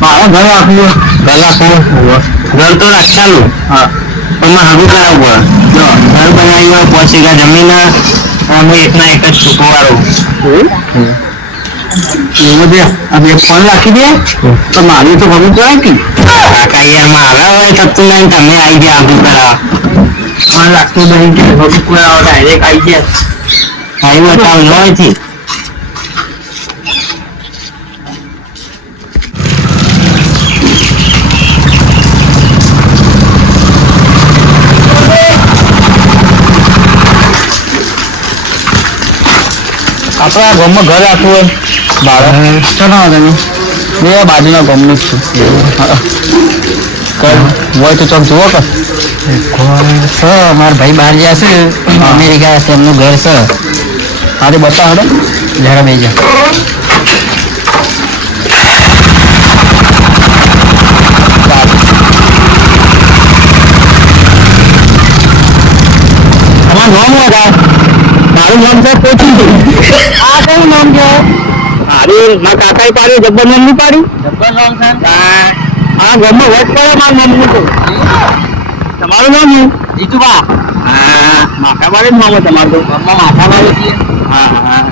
મારા ઘર આપ્યું ઘર તો રસ્તાનું પણ હાગું કરાવવું પડે. જો ઘર બનાવી હોય 5 વીઘા જમીન અમે એકના એક જ છૂટવાળો બે ફોન રાખી દે તો મારું તો ભગું કરાય કે કઈ મારા હોય થતું નહીં. તમે આવી ગયા આગું કરાવવા ફોન રાખતું નહીં કે ભગું કરાવો ડાયરેક્ટ આવી ગયા આવી બતાવ નથી. આપણા ગામમાં ઘર રાખવું હોય બાળક ચાલો તમે બે બાજુના ગામનું જ છું હોય તો ચોક જુઓ કે મારા ભાઈ બહાર ગયા છે અમેરિકા તેમનું ઘર છે. હા તો બતાવો ને જરા બે જા તમારું નામ હતા. મારું નામ છે કોચિંગ. આ કયું નામ છે? મારું મારા કાકાએ પાડ્યું જબ્બર નામ નહીં પાડ્યું. જબ્બર નામ છે આ ગામમાં વોટ પડે મારું નામ નહીં. તમારું નામ શું? જીતુભા. હા માથાવાળી જ નામ હોય તમારું તો. ગામમાં માથાવાળી છીએ. હા હા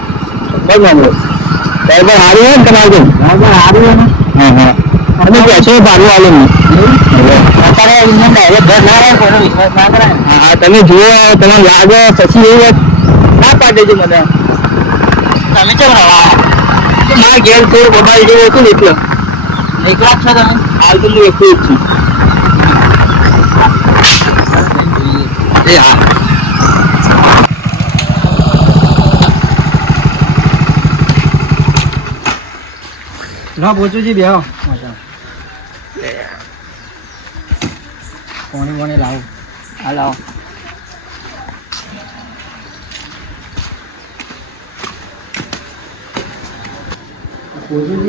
બસ નામ બરાબર સારું હોય ને તમારું તો. બરાબર સારું હોય ને. હા હા અને પૈસો ભાડું આલે નહીં અત્યારે એમને ડાયરેક્ટ ઘર ના રહે કોઈનો વિશ્વાસ ના કરાય. હા તમે જુઓ તમને લાગે પછી એવું ના પાડી દેજો મને. તમે કેમ રવા મારા ઘેર થોડું મોબાઈલ જેવું હતું ને એટલે એકલા જ છો તમે? હાલ તો હું એકલું જ છું. એ હા ના પહોંચું જી બેહો કોણે લાવો હા લાવો.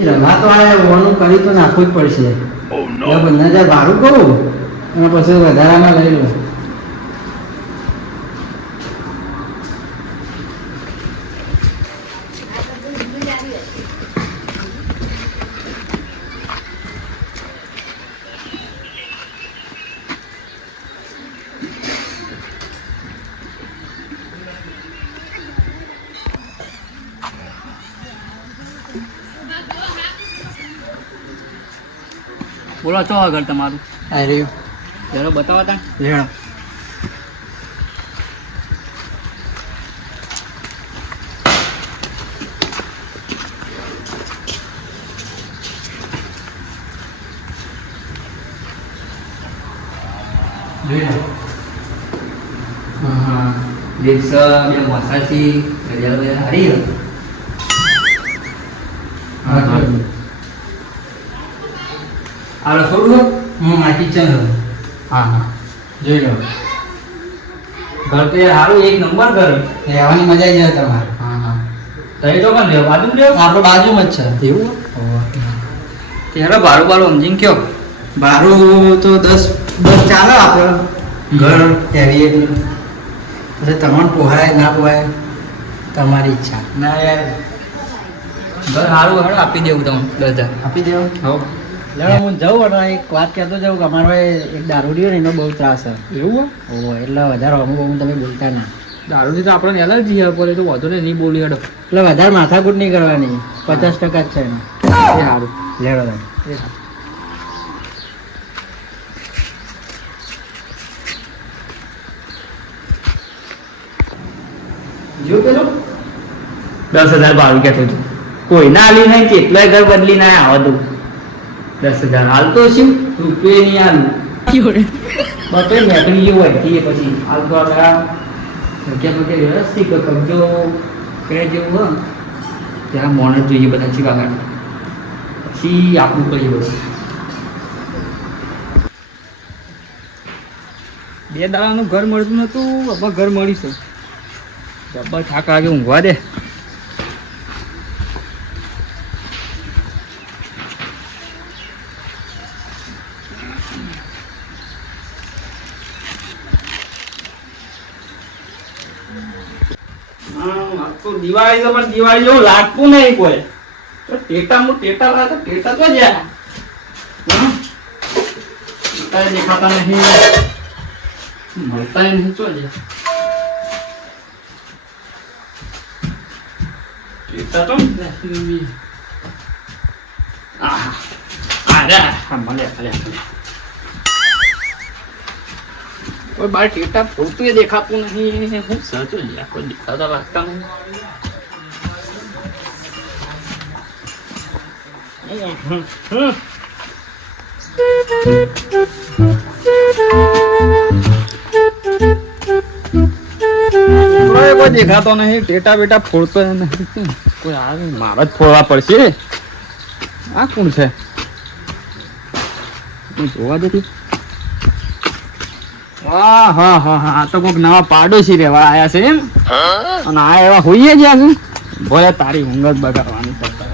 રવા તો ઓનું કરી તો નાખવું જ પડશે. 15,000 ભાડું કરું અને પછી વધારામાં લઈ લો. બોલો ચો આગળ તમારું આ રહ્યું જરા બતાવો તા લેણો. હા લીસ બે મસાજી રજાઓ હારી હા હા આ રસોડું આ કિચન હા હા જોઈ લો. ઘર તો સારું એક નંબર ઘર રહેવાની મજા આવી જાય તમારે. હા હા તઈ તો પણ બાજુ રહ્યો આપણો બાજુમાં જ છે. એવું ત્યારે ભાડું સમજીને કયો ભાડું તો 10 ચાલે આપણે ઘર હેવી એટલે પછી તમને પોહાય ના પોહાય તમારી ઈચ્છા. ના યાર ઘર સારું હેડો આપી દેવું તમને 10,000 આપી દેવું. હવ એટલે હું જાઉં અને એક વાત કહેતો જાઉં કે અમારો એક દારૂડિયો ને એનો બહુ ત્રાસ છે. એવું હોય એટલે વધારે અમુક તમે બોલતા ના. દારૂની તો આપણને એલર્જી પડે તો વધુ ને નહીં બોલી હેડો એટલે વધારે માથાકૂટ નહીં કરવાની. 50% જ છે એને. એ સારું લેડો તમે એ સારું. જો પેલો 10,000 ભાડું કહેતો હતો કોઈ ના આલી નહીં કેટલાય ઘર બદલી ના આવવા દઉં. 10,000 હાલ તો શું રૂપિયે નહીં હાલ બતો મેકડી જેવું હોય પછી હાલ તો આપણા પગે વ્યવસ્થિત કબજો કરે જેવું હોય ત્યાં મોણ જ જોઈએ બધા ચીકા કાઢ પછી આપણું કરીએ બધું. 2 દાડાનું ઘર મળતું નતું, હવે ઘર મળ્યું છે. જબ્બર થાક લાગે, ઊંઘવા દે. દિવાળી તો પણ દિવાળી જેવું લાગતું નહીં કોઈ. ટેટા લાગે, ટેટા તો જ્યાં દેખાતા નહીં, મળતા નહીં. ચો જ્યાં ટેટા તો કોઈ બાર ટેટા ફોટું દેખાતું નહીં. હું સચો જ્યાં કોઈ દેખાતા લાગતા નહીં. કોઈ દેખાતો નહીં, ટેટા બેટા ફોડતો નહીં. કોઈ આવે મારા જ ફોડવા પડશે. આ કોણ છે જોવા જતી? હા હા હા હા, તો કોઈક નવા પાડોશી રહેવા આયા છે એમ. અને આ એવા હોઈએ જ્યાં ભલે તારી ઊંઘ જ બગાડવાની કરતા.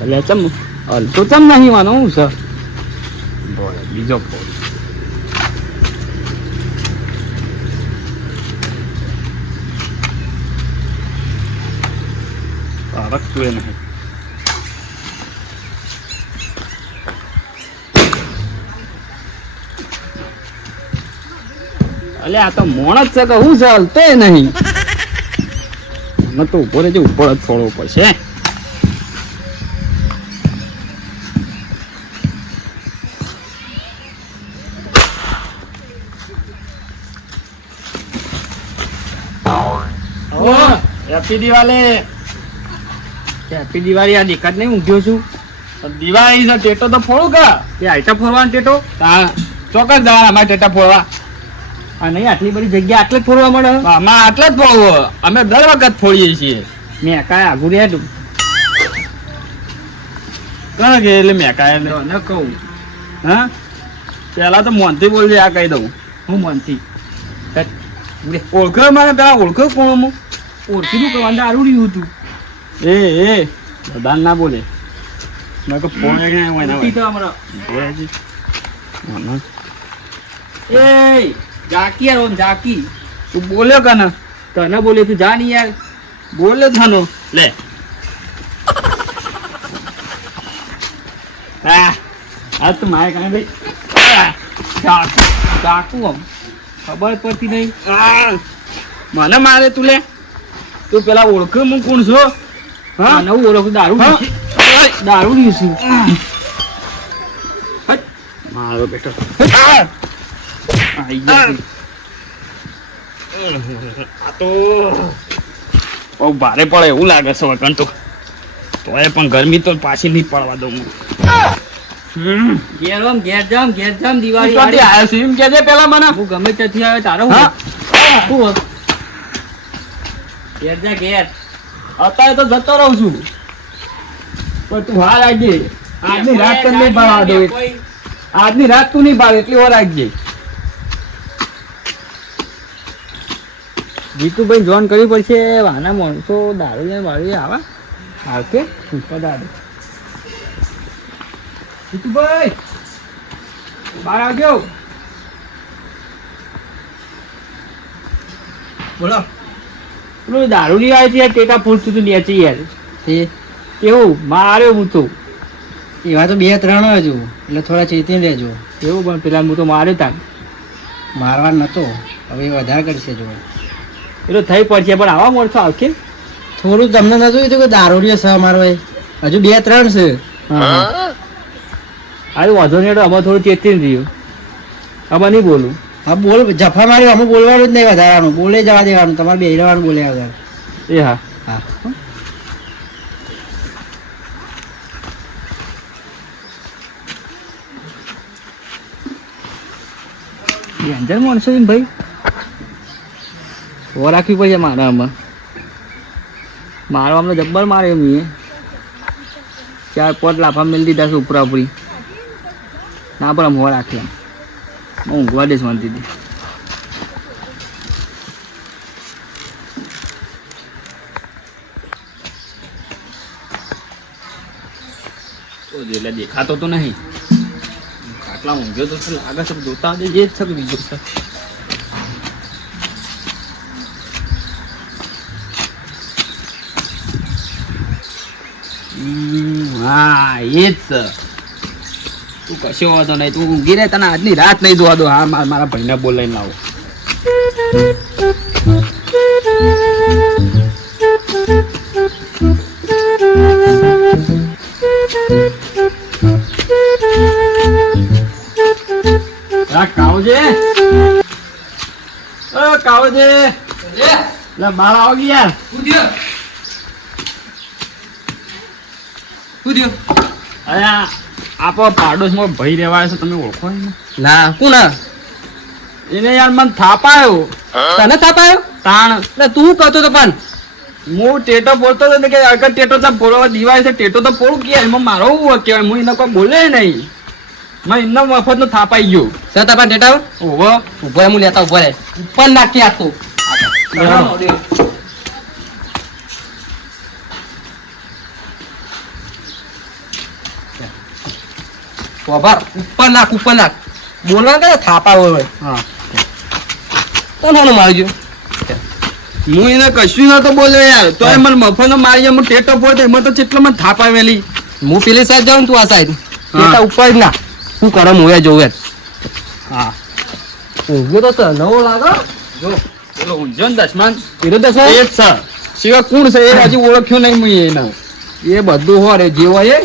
એટલે ચમ હલતો ચમ નહીં માનો હું સર. બોલે બીજો ફોન. રખતું એ નહીં. અલે આ તો મોણ જ છે કે હું છે, હલતો એ નહીં. અમે તો ઉપર જ છોડવો પડશે. હેપી દિવાળી. હેપી દિવાળી. આ દેખાત નહીં ઊંઘ્યો છું. દિવાળી છે, ટેટો તો ફોડું કા? એ આઈટા ફોડવાનો ટેટો ચોક્કસ જવા અમારે ટેટા ફોડવા. આ નહીં આટલી બધી જગ્યા આટલે જ ફોડવા મળે. આમાં આટલે જ ફોડવો. અમે દર વખત ફોડીએ છીએ. મેં કાંઈ આગું રહ્યા તું કોણ કે? એટલે મેં કાંઈ ન કહું. હા પેલા તો મોનથી બોલજે. આ કહી દઉં હું મોનથી. ઓળખો મારે પેલા ઓળખો કોણ? ઓળખીનું કરવાનું દારૂ રહ્યું હતું. એ બધાને ના બોલે. મેં કહું ફોન એ જાકી યાર, ઓમ જાકી. તું બોલ્યો કે ના? તને બોલે તું જા નહીં યાર. બોલ્યો થાનો લે. હા તું મારે કાંઈ ભાઈ જાકું આમ ખબર પડતી નહીં. મને મારે તું લે. તું પેલા ઓળખ હું કોણ છો? હા નવું ઓળખ. દારૂ દારૂ છું મારો બેટો. આ તો બહુ ભારે પડે એવું લાગે છે વગન તો. તોય પણ ગરમી તો પાછી નહીં પડવા દઉં. ઘેર જામ દિવાળી આવ્યો છું એમ કે પેલા મને. હું ગમે ત્યાંથી આવે તારો ઘેર જા ઘેર. અત્યારે તો જતો રહું છું પણ તું હાર રાખજે. આજની રાત તો નહીં પાડવા દો. આજની રાત તું નહીં પાડ એટલી વાર રાખજે. જીતુભાઈ જોન કરવી પડશે. વાના માણસો દારૂ વાળી આવા આવશે પધારો. જીતુભાઈ બહાર આવજો. બોલો. પેલું દારૂ ની આવી છે ટેટા ફૂલતું તું નેચી યાર. કેવું માર્યો હું તો. એવા તો 2-3 હજુ એટલે થોડા ચેતી લેજો. એવું પણ પેલા હું તો માર્યો તા. મારવા નતો હવે વધારે કરશે જો. એ તો થઈ પડશે પણ આવા મોડસો આવશે. થોડું તમને નતું કીધું કે દારૂડિયો છે અમારો. હજુ 2-3 છે. હા વાંધો નહીં. અમે થોડું ચેતી રહ્યું. હવે નહીં બોલું. હા બોલ જફા માર્યો અમે બોલવાનું જ નહીં વધારાનું બોલે જવા દેવાનું તમારે બે રહેવાનું બોલ્યા વગર એ હા હા ડેન્જર માણસો છે ને ભાઈ ઓ રાખવી પડશે મારે આમાં મારો અમને જબ્બર મારે એમ એ 4-5 લાફા મેળ દીધા છે ઉપરા ઉપરી ના પણ આમ હો રાખી આમ ઊંઘવા દઈશ શાંતિથી એટલે દેખાતો તો નહીં આટલા ઊંઘ્યો તો લાગે છે જોતા એ જ છે બીજું છે હા એ જ છે તું કશો વાંધો નહીં તું ઊંઘી રહે તને આજની રાત નહીં જોવા દો હા મારા ભાઈને બોલાવીને લાવો કાવજે કાવજે લે બાર આવો યાર અરે આપો પાડોશમાં ભાઈ રહેવાય છે તમે ઓળખો એને ના કોણ એને યાર મને થાપાયો તને થાપાયો તાણ એટલે તું કહેતો તો પણ હું ટેટો બોલતો હતો કે અગર ટેટો તો બોલવા દિવાય છે ટેટો તો પોળું કે એમાં મારો હું કહેવાય હું એને કોઈ બોલે નહીં મને એમનો મફત નો થાપાઈ ગયો સર તાપા ડેટા ઓહો ઉભો હું લેતા ઉભો રે ઉપર નાખી આપતો ઉપર નાખ બોલવા કે થાપા હોય હા તો નાનું મારજો હું એને કશું નતો બોલ્યો યાર તો એ મને મફત નો મારી હું ટેટો બોલતો એમાં તો કેટલો મને થાપ આવેલી હું પેલી સાઈડ જાઉં તું આ સાઈડ ડેટા ઉપર ના શું કરો હું જોવે હા ઊંઘ્યો તો નવો લાગે જો પેલો ઊંઝો ને દસમાન એ તો એ જ છે સિવાય કોણ છે એ હજી ઓળખ્યો નહીં મેં એને એ બધું હોય જે હોય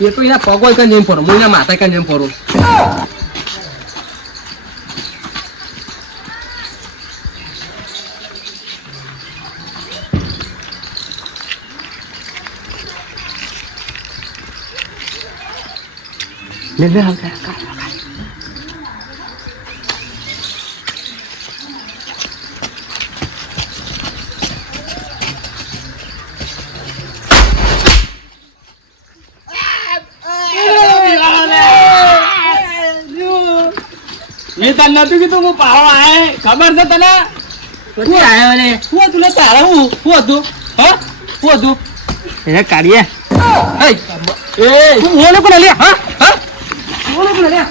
એ તો એના પગ હોય કઈ ફરો હું એના માથા કઈ ફરું મેં તને નતું કીધું હું પાહો આય ખબર છે તને પછી આવ્યો ને શું હતું લે તારા હું હતું હા શું હતું એ કાઢીએ એ તું મોને કોને લે હા હા મોને કોને લે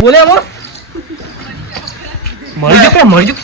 બોલે મરી જો